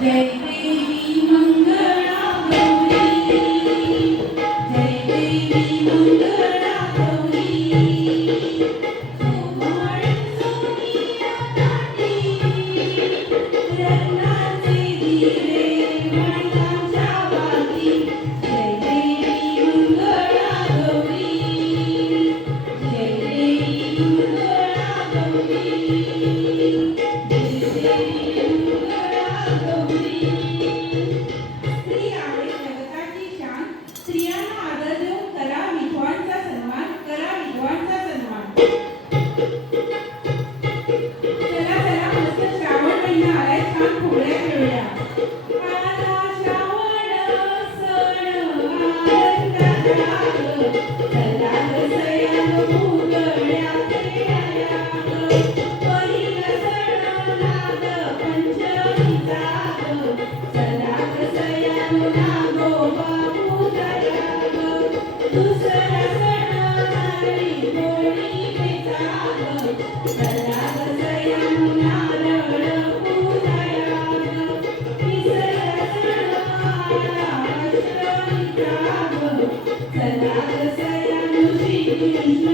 जय देवी मंगला गौरी, जय देवी मंगला गौरी, सोमवार सोनिया दाटी, रत्नाचे दिवे मणिकांच्या वाती, जय देवी मंगला गौरी, जय देवी मंगला गौरी, जय देवी मंगला गौरी. स्त्री आहे जगताची शान, स्त्रियांना आदर देऊन करा विद्वांचा सन्मान, करा विद्वांचा सन्मान. चला चला मस्त श्रावण महिना आलाय, छान फुगड्या खेळूया. आला श्रावण सण आनंदाचा ग, चला ग सयानो फुगड्या खेळूया ग. पहिला सण नाग पंचमीचा ग, चला ग सयानो नागोबा पूजाया ग. दुसरा सण नारळी पौर्णिमेचा ग, चला ग सयानो नारळ पूजाया ग. तिसरा सण आला अष्टमीचा ग, चला ग सयानो श्रीकृष्ण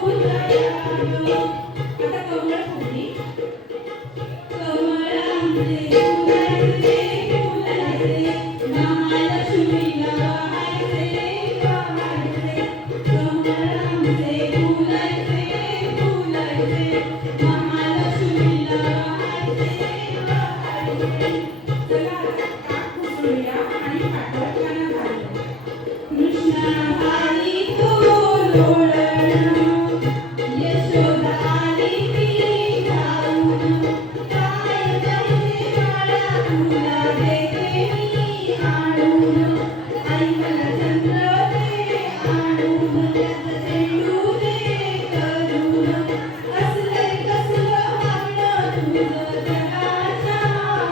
पूजाया ग. आता कमळ फुगडी. कमळांचे फुलायचे फुलायचे, महालक्ष्मीला वाहायचे वाहायचे. कमळांचे फुलायचे फुलायचे, महालक्ष्मीला वाहायचे वाहायचे. चला आता काक पुसळूया आणि पाठवत गाणं घालूया. कृष्णा भारी तो लोळण, यशोदा आली ती धावून. काय पाहिजे बाळा तुला देते मी आणून, आई मला चंद्र दे आणून, त्याचा चेंडू दे करून. असलंय कसलं वागणं तुझं जगाच्या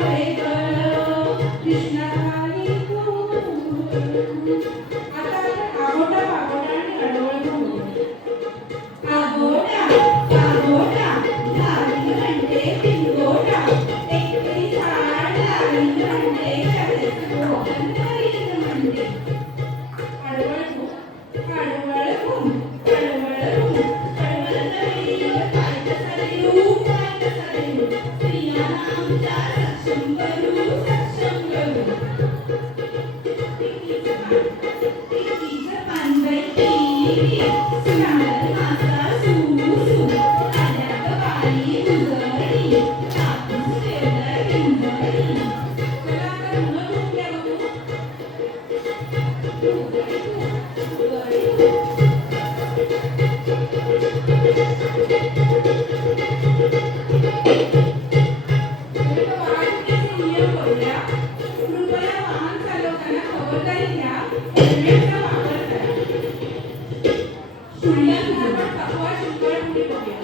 वेगळं, कृष्णा भारी तो लोळण. आता आपण आगोटा पागोटा आणि अडवळ म्हणूया. आगोटा पागोटा झाली म्हणते पिंगोटा, टेकडी झाड लागली म्हणते त्याचं भोजन करीन म्हणते. आडवळ घुम आडवळ घुम आडवळ घुम, कडवळ तळीवर पाय कसारेऊ पाय कसारेऊ, स्त्रियांना आमच्या सक्षम करू सक्षम करू. तिकीचं पान बाई टिरी, श्रावण मासा सुसू, आल्या ग बाई उजळी, कापूस ठेवलाय पिंजळी. चला आता रंग फुगड्या बघू. फुगडी फुगडी वाहतुकीचे नियम करूया. कृपया वाहन चालवताना खबरदारी घ्या, हेल्मेटचा वापर करा. शून्याधार तपवा शुल्कळ पुढे बघूया.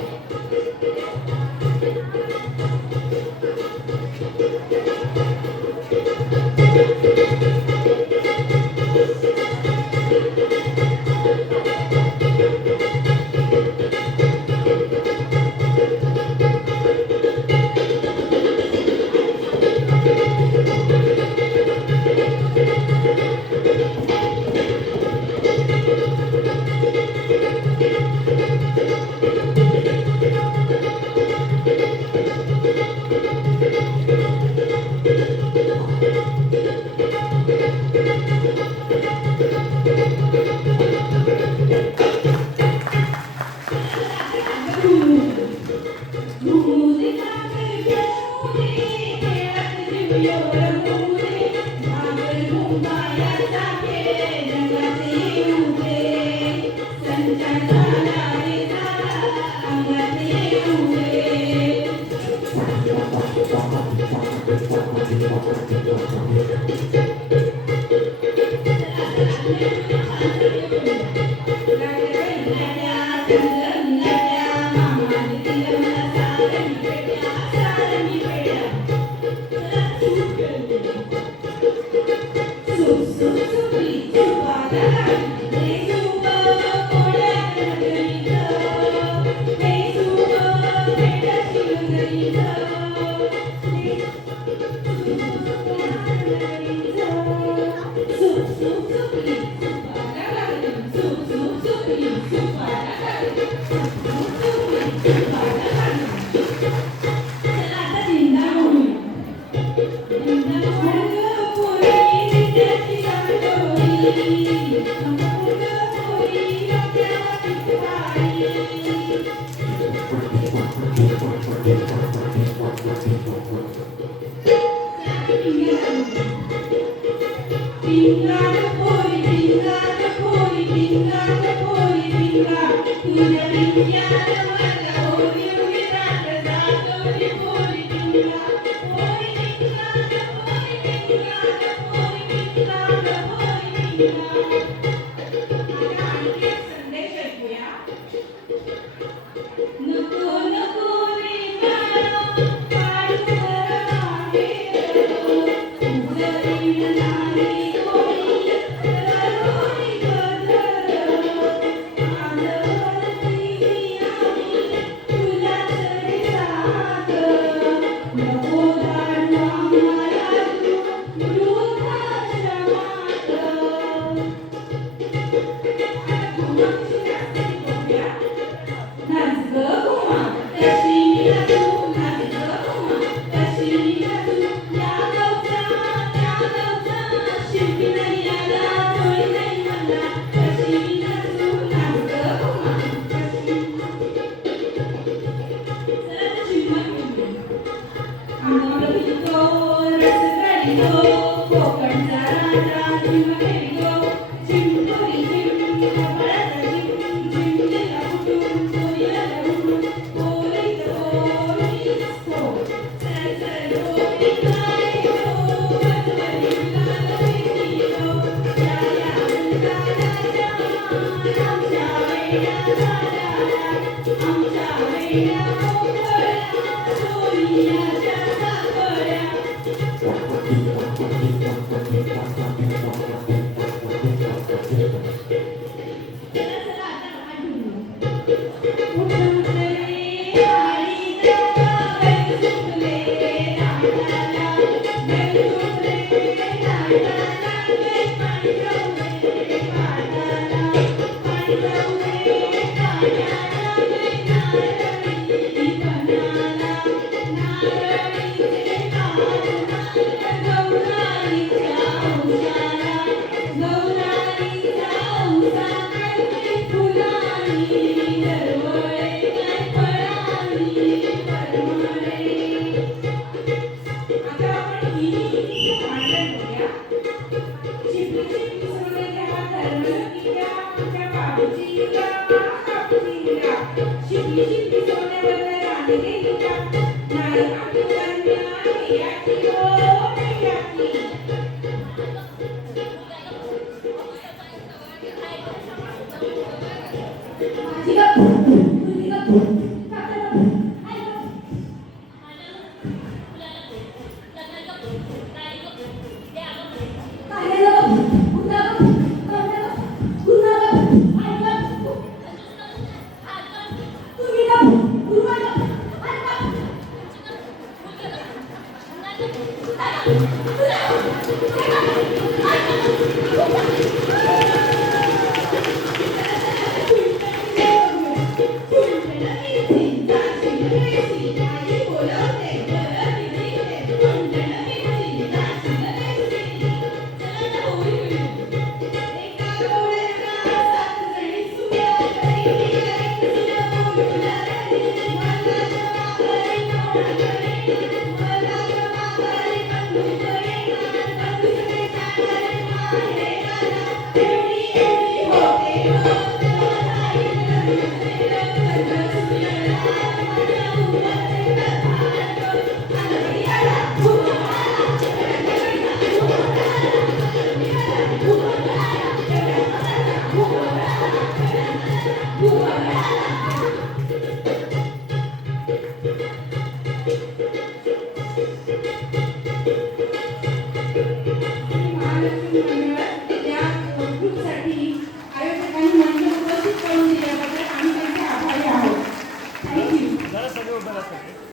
So Thank you.